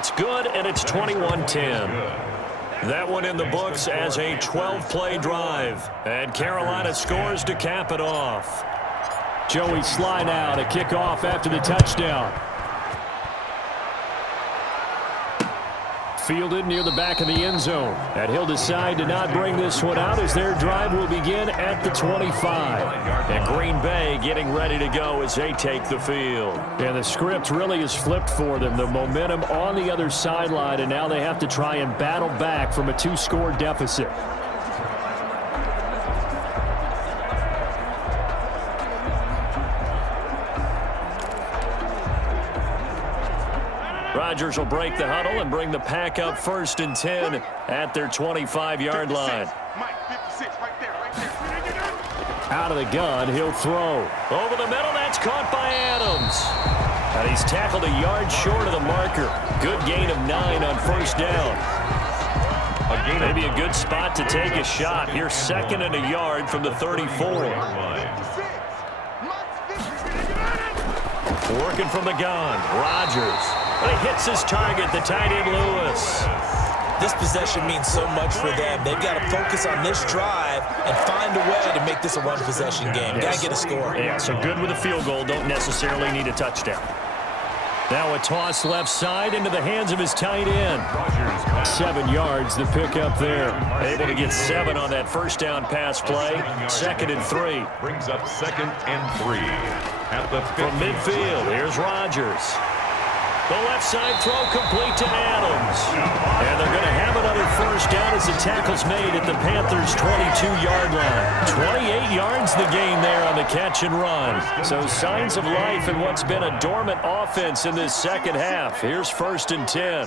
It's good, and it's 21-10. That one in the books as a 12-play drive. And Carolina scores to cap it off. Joey slide out, a kickoff after the touchdown. Fielded near the back of the end zone. And he'll decide to not bring this one out as their drive will begin at the 25. And Green Bay getting ready to go as they take the field. And the script really is flipped for them. The momentum on the other sideline, and now they have to try and battle back from a 2-score deficit. Rodgers will break the huddle and bring the pack up 1st and 10 at their 25-yard line. Out of the gun, he'll throw. Over the middle, that's caught by Adams. And he's tackled a yard short of the marker. Good gain of 9 on 1st down. Maybe a good spot to take a shot. Here's 2nd and a yard from the 34. Working from the gun, Rodgers. But he hits his target, the tight end Lewis. This possession means so much for them. They've got to focus on this drive and find a way to make this a one-possession game. Yes. Got to get a score. Yeah, so good with a field goal. Don't necessarily need a touchdown. Now a toss left side into the hands of his tight end. 7 yards the pick up there. Able to get 7 on that 1st down pass play. 2nd and 3. Brings up 2nd and 3. At the from midfield, here's Rodgers. The left side throw complete to Adams. And they're going to have another 1st down as the tackle's made at the Panthers' 22-yard line. 28 yards the gain there on the catch and run. So signs of life in what's been a dormant offense in this second half. Here's 1st and 10.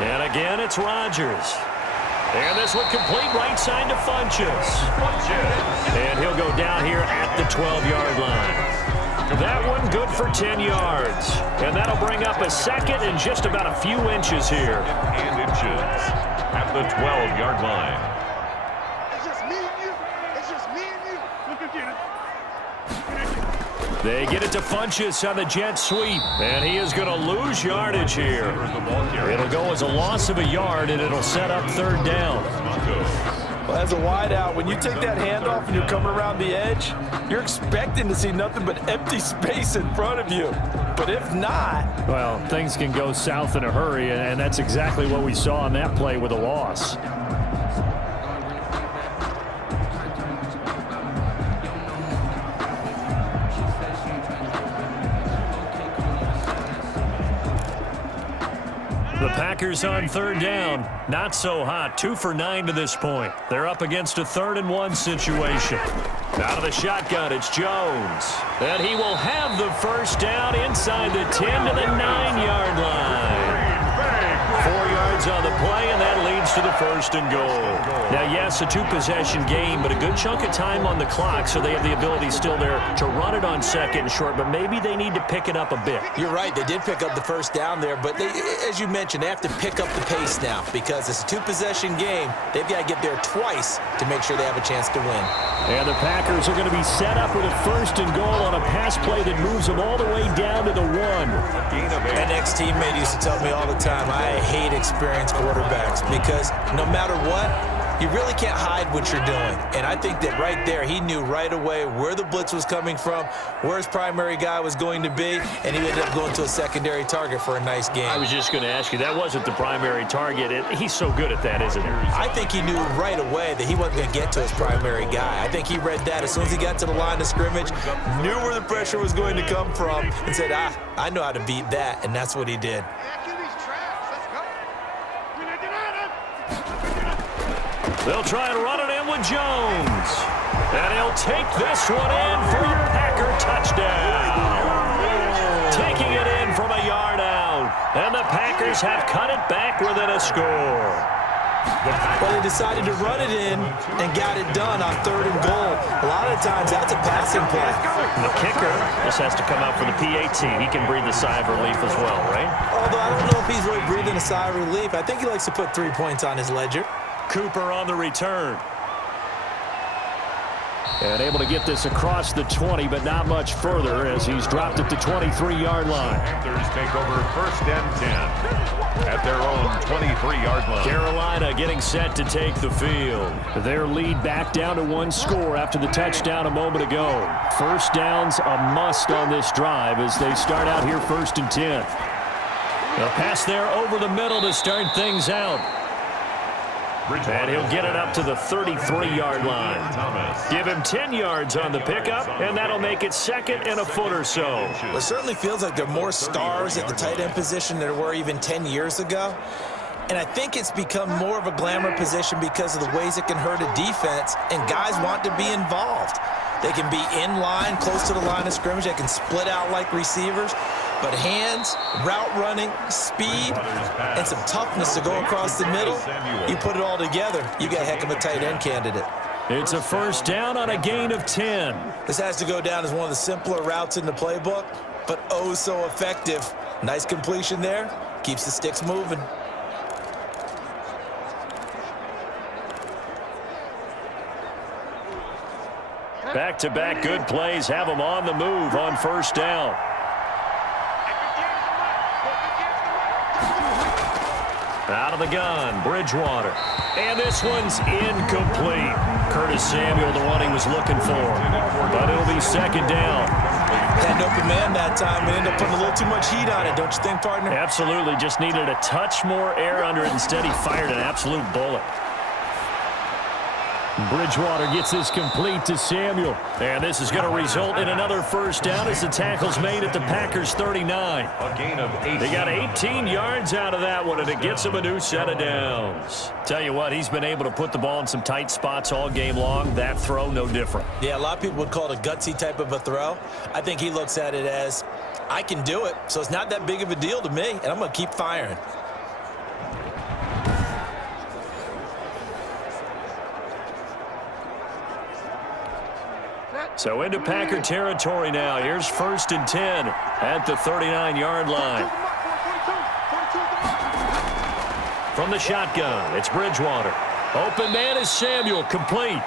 And again, it's Rodgers. And this one complete right side to Funchess. And he'll go down here at the 12-yard line. That one good for 10 yards. And that'll bring up a 2nd and just about a few inches here. And inches at the 12-yard line. It's just me and you. It's just me and you. Look again. They get it to Funchess on the jet sweep. And he is going to lose yardage here. It'll go as a loss of a yard, and it'll set up 3rd down. Well, as a wideout, when you take that handoff and you're coming around the edge, you're expecting to see nothing but empty space in front of you. But if not... well, things can go south in a hurry, and that's exactly what we saw on that play with a loss. The Packers on 3rd down. Not so hot. 2 for 9 to this point. They're up against a 3rd and 1 situation. Out of the shotgun, it's Jones. And he will have the 1st down inside the 10 to the 9-yard line. 4 yards on the play, and that leads to the 1st and goal. Now, yes, a 2-possession game, but a good chunk of time on the clock, so they have the ability still there to run it on 2nd and short, but maybe they need to pick it up a bit. You're right. They did pick up the 1st down there, but they, as you mentioned, they have to pick up the pace now because it's a 2-possession game. They've got to get there twice to make sure they have a chance to win. And the Packers are going to be set up with a 1st and goal on a pass play that moves them all the way down to the 1. An ex-teammate used to tell me all the time, I hate experienced quarterbacks because no matter what, you really can't hide what you're doing. And I think that right there, he knew right away where the blitz was coming from, where his primary guy was going to be, and he ended up going to a secondary target for a nice game. I was just going to ask you, that wasn't the primary target. He's so good at that, isn't he? I think he knew right away that he wasn't going to get to his primary guy. I think he read that as soon as he got to the line of scrimmage, knew where the pressure was going to come from, and said, I know how to beat that, and that's what he did. They'll try and run it in with Jones. And he'll take this one in for a Packer touchdown. Taking it in from a yard out. And the Packers have cut it back within a score. But they decided to run it in and got it done on 3rd and goal. A lot of times that's a passing play. The kicker just has to come out for the PAT. He can breathe a sigh of relief as well, right? Although I don't know if he's really breathing a sigh of relief. I think he likes to put 3 points on his ledger. Cooper on the return. And able to get this across the 20, but not much further as he's dropped it to 23-yard line. Panthers take over 1st and 10 at their own 23-yard line. Carolina getting set to take the field. Their lead back down to 1 score after the touchdown a moment ago. First down's a must on this drive as they start out here 1st and 10. A pass there over the middle to start things out. And he'll get it up to the 33-yard line. Give him 10 yards on the pickup, and that'll make it 2nd and a foot or so. Well, it certainly feels like there are more stars at the tight end position than there were even 10 years ago. And I think it's become more of a glamour position because of the ways it can hurt a defense, and guys want to be involved. They can be in line, close to the line of scrimmage. They can split out like receivers. But hands, route running, speed, and some toughness to go across the middle, you put it all together, you got a heck of a tight end candidate. It's a first down on a gain of 10. This has to go down as one of the simpler routes in the playbook, but oh so effective. Nice completion there, keeps the sticks moving. Back-to-back good plays have them on the move on first down. Out of the gun, Bridgewater. And this one's incomplete. Curtis Samuel, the one he was looking for. But it'll be 2nd down. Had an open man that time, but ended up putting a little too much heat on it, don't you think, partner? Absolutely. Just needed a touch more air under it. Instead, he fired an absolute bullet. Bridgewater gets this complete to Samuel. And this is going to result in another first down as the tackle's made at the Packers' 39. A gain of 18. They got 18 yards out of that one, and it gets him a new set of downs. Tell you what, he's been able to put the ball in some tight spots all game long. That throw, no different. Yeah, a lot of people would call it a gutsy type of a throw. I think he looks at it as, I can do it, so it's not that big of a deal to me, and I'm going to keep firing. So into Packer territory now. Here's 1st and 10 at the 39-yard line. From the shotgun, it's Bridgewater. Open man is Samuel, complete.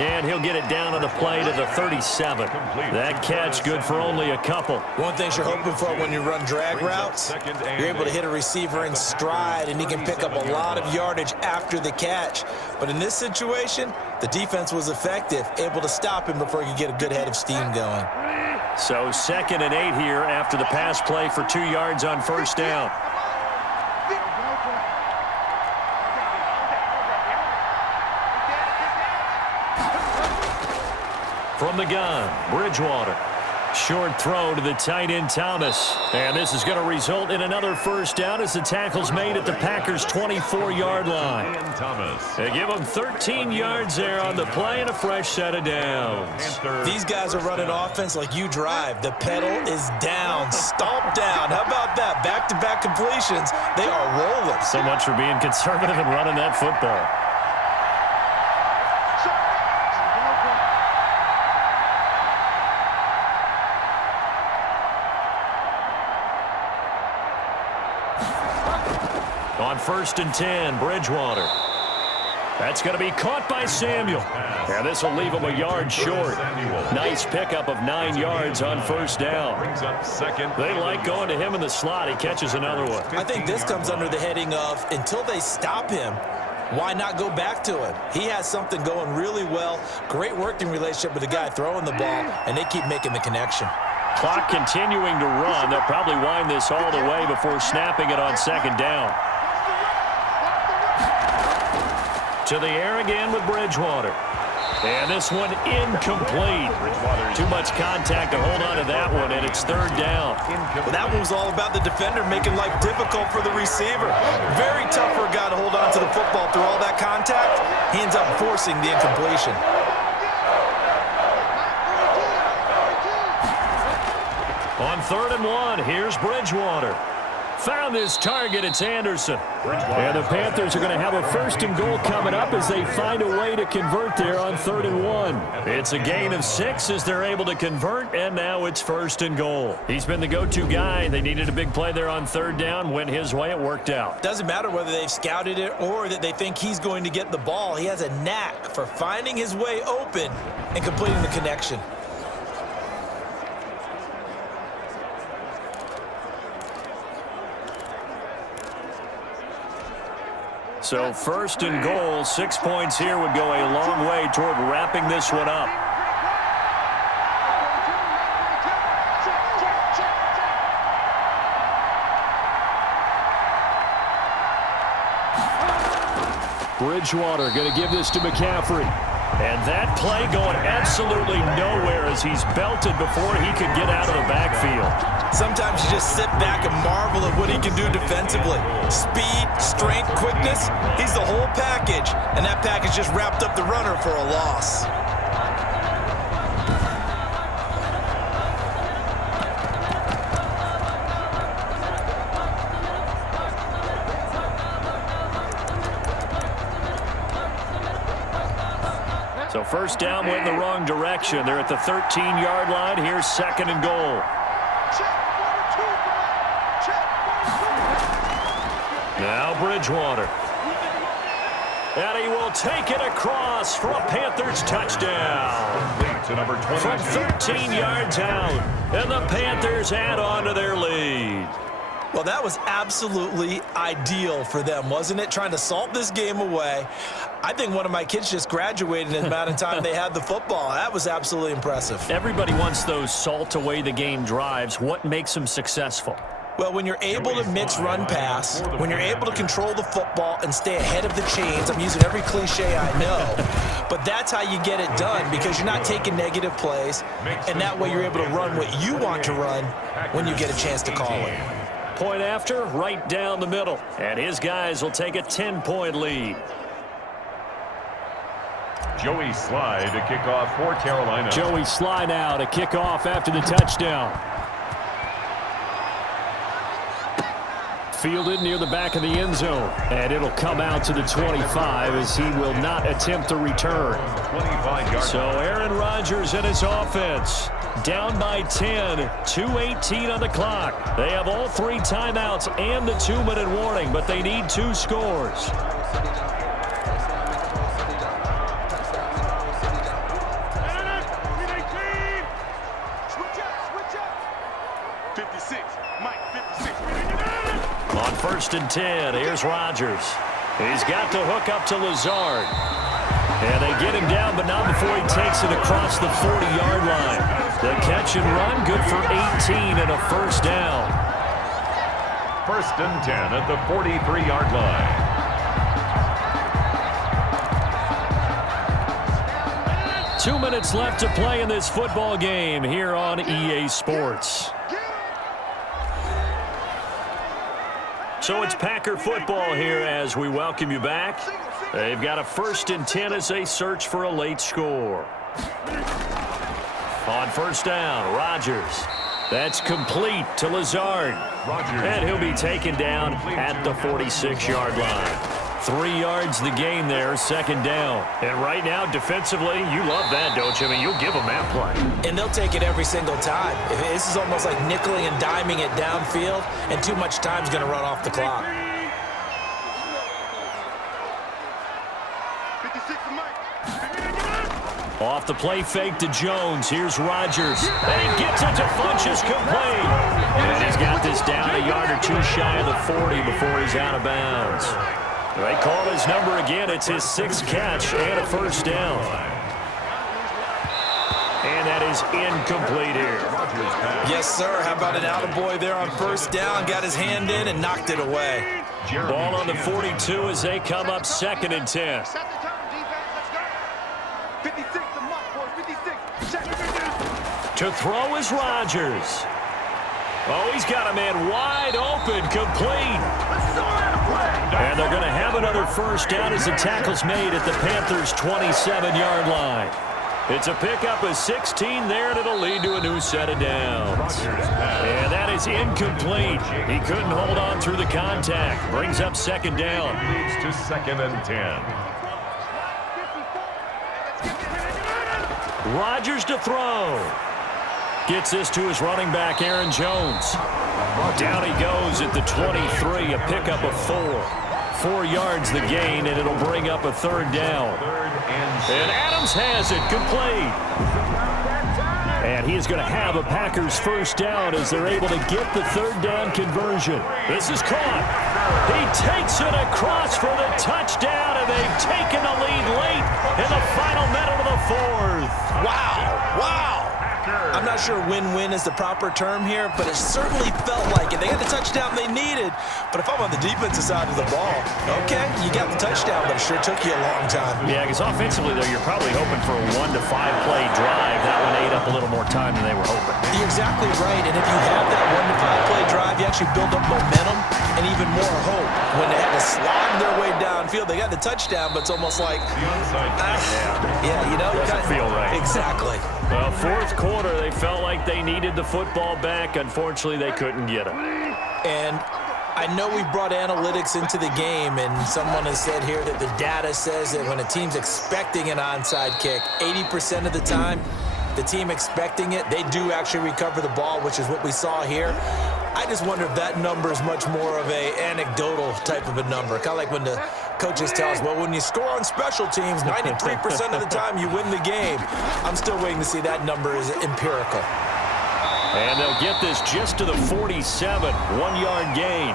And he'll get it down on the play to the 37. That catch good for only a couple. One thing you're hoping for when you run drag routes, you're able to hit a receiver in stride, and he can pick up a lot of yardage after the catch. But in this situation, the defense was effective, able to stop him before he could get a good head of steam going. So 2nd and 8 here after the pass play for 2 yards on first down. From the gun, Bridgewater. Short throw to the tight end, Thomas. And this is going to result in another first down as the tackle's made at the Packers' 24-yard line. They give them 13 yards there on the play and a fresh set of downs. These guys are running offense like you drive. The pedal is down, stomp down. How about that? Back-to-back completions. They are rolling. So much for being conservative and running that football. On 1st and 10, Bridgewater. That's going to be caught by Samuel. And this will leave him a yard short. Nice pickup of 9 yards on first down. They like going to him in the slot. He catches another one. I think this comes under the heading of, until they stop him, why not go back to him? He has something going really well. Great working relationship with the guy throwing the ball, and they keep making the connection. Clock continuing to run. They'll probably wind this all the way before snapping it on 2nd down. To the air again with Bridgewater. And this one incomplete. Too much contact to hold on to that one, and it's 3rd down. Well, that one was all about the defender making life difficult for the receiver. Very tough for a guy to hold on to the football through all that contact. He ends up forcing the incompletion. On 3rd and 1, here's Bridgewater. Found his target. It's Anderson. And the Panthers are going to have a 1st and goal coming up as they find a way to convert there on 3rd and 1. It's a gain of 6 as they're able to convert, and now it's 1st and goal. He's been the go-to guy. They needed a big play there on 3rd down. Went his way. It worked out. Doesn't matter whether they've scouted it or that they think he's going to get the ball. He has a knack for finding his way open and completing the connection. So 1st and goal, 6 points here would go a long way toward wrapping this one up. Bridgewater going to give this to McCaffrey. And that play going absolutely nowhere as he's belted before he could get out of the backfield. Sometimes you just sit back and marvel at what he can do defensively. Speed, strength, quickness, he's the whole package. And that package just wrapped up the runner for a loss. So 1st down went in the wrong direction. They're at the 13-yard line. Here's 2nd and goal. Now Bridgewater. And he will take it across for a Panthers touchdown. To number 20. From 13 yards out. And the Panthers add on to their lead. Well, that was absolutely ideal for them, wasn't it? Trying to salt this game away. I think one of my kids just graduated in the amount of time they had the football. That was absolutely impressive. Everybody wants those salt away the game drives. What makes them successful? Well, when you're able to mix run-pass, when you're able to control the football and stay ahead of the chains, I'm using every cliche I know, but that's how you get it done because you're not taking negative plays, and that way you're able to run what you want to run when you get a chance to call it. Point after, right down the middle, and his guys will take a 10-point lead. Joey Slye to kick off for Carolina. Joey Slye now to kick off after the touchdown. Fielded near the back of the end zone. And it'll come out to the 25 as he will not attempt to return. So Aaron Rodgers and his offense down by 10, 2:18 on the clock. They have all 3 timeouts and the 2-minute warning, but they need 2 scores. On 1st and 10, here's Rodgers. He's got the hook up to Lazard. And they get him down, but not before he takes it across the 40-yard line. The catch and run, good for 18 and a 1st down. 1st and 10 at the 43-yard line. Two minutes left to play in this football game here on EA Sports. So it's Packer football here as we welcome you back. They've got a 1st and 10 as they search for a late score. On 1st down, Rodgers. That's complete to Lazard. And he'll be taken down at the 46-yard line. 3 yards the gain there, 2nd down. And right now, defensively, you love that, don't you? I mean, you'll give them that play. And they'll take it every single time. This is almost like nickeling and diming it downfield, and too much time's going to run off the clock. Off the play fake to Jones. Here's Rodgers. And he gets it to Funchess complete. And he's got this down a yard or 2 shy of the 40 before he's out of bounds. They call his number again. It's his 6th catch and a 1st down. And that is incomplete here. Yes, sir. How about an attaboy there on 1st down? Got his hand in and knocked it away. Ball on the 42 as they come up 2nd and 10. To throw is Rodgers. Oh, he's got a man wide open, complete. And they're going to have another 1st down as the tackle's made at the Panthers' 27-yard line. It's a pickup of 16 there, and it'll lead to a new set of downs. And that is incomplete. He couldn't hold on through the contact. Brings up second down. Leads to 2nd and 10. Rodgers to throw. Gets this to his running back, Aaron Jones. Down he goes at the 23, a pickup of 4. 4 yards the gain, and it'll bring up a third down. And Adams has it complete. And he is going to have a Packers first down as they're able to get the third down conversion. This is caught. He takes it across for the touchdown, and they've taken the lead late in the final minute of the fourth. Wow. Wow. I'm not sure win-win is the proper term here, but it certainly felt like it. They got the touchdown they needed, but if I'm on the defensive side of the ball, okay, you got the touchdown, but it sure took you a long time. Yeah, because offensively, though, you're probably hoping for a 1 to 5 play drive. That one ate up a little more time than they were hoping. You're exactly right, and if you have that 1 to 5 play drive, you actually build up momentum and even more hope. When they had to slog their way downfield, they got the touchdown, but it's almost like, yeah, you know, doesn't feel right. Exactly. Well, fourth quarter, they felt like they needed the football back. Unfortunately, they couldn't get it. And I know we brought analytics into the game, and someone has said here that the data says that when a team's expecting an onside kick, 80% of the time, the team expecting it, they do actually recover the ball, which is what we saw here. I just wonder if that number is much more of a anecdotal type of a number. Kind of like when the coaches tell us, well, when you score on special teams, 93% of the time you win the game. I'm still waiting to see that number is empirical. And they'll get this just to the 47, 1-yard gain.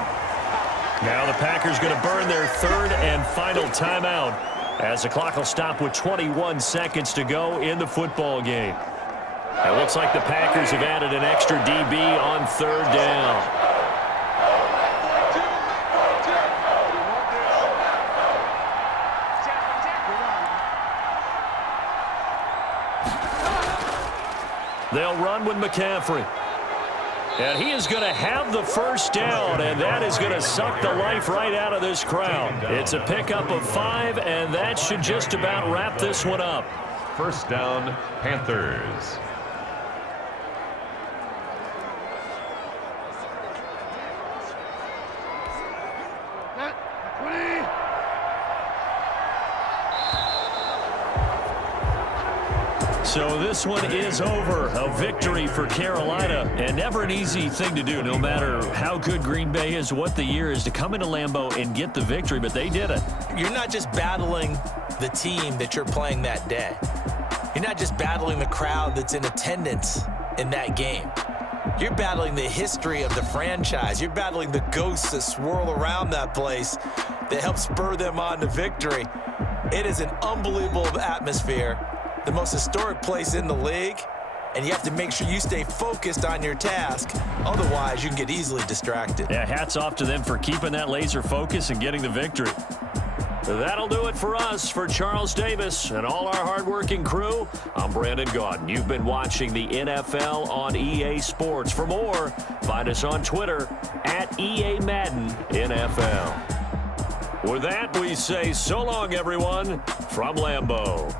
Now the Packers going to burn their third and final timeout as the clock will stop with 21 seconds to go in the football game. It looks like the Packers have added an extra DB on third down. They'll run with McCaffrey. And he is going to have the first down, and that is going to suck the life right out of this crowd. It's a pickup of 5, and that should just about wrap this one up. First down, Panthers. So this one is over. A victory for Carolina, and never an easy thing to do, no matter how good Green Bay is, what the year is, to come into Lambeau and get the victory, but they did it. You're not just battling the team that you're playing that day. You're not just battling the crowd that's in attendance in that game. You're battling the history of the franchise. You're battling the ghosts that swirl around that place that help spur them on to victory. It is an unbelievable atmosphere. The most historic place in the league, and you have to make sure you stay focused on your task. Otherwise, you can get easily distracted. Yeah, hats off to them for keeping that laser focus and getting the victory. That'll do it for us. For Charles Davis and all our hardworking crew, I'm Brandon Gaudin. You've been watching the NFL on EA Sports. For more, find us on Twitter at EA Madden NFL. With that, we say so long, everyone, from Lambeau.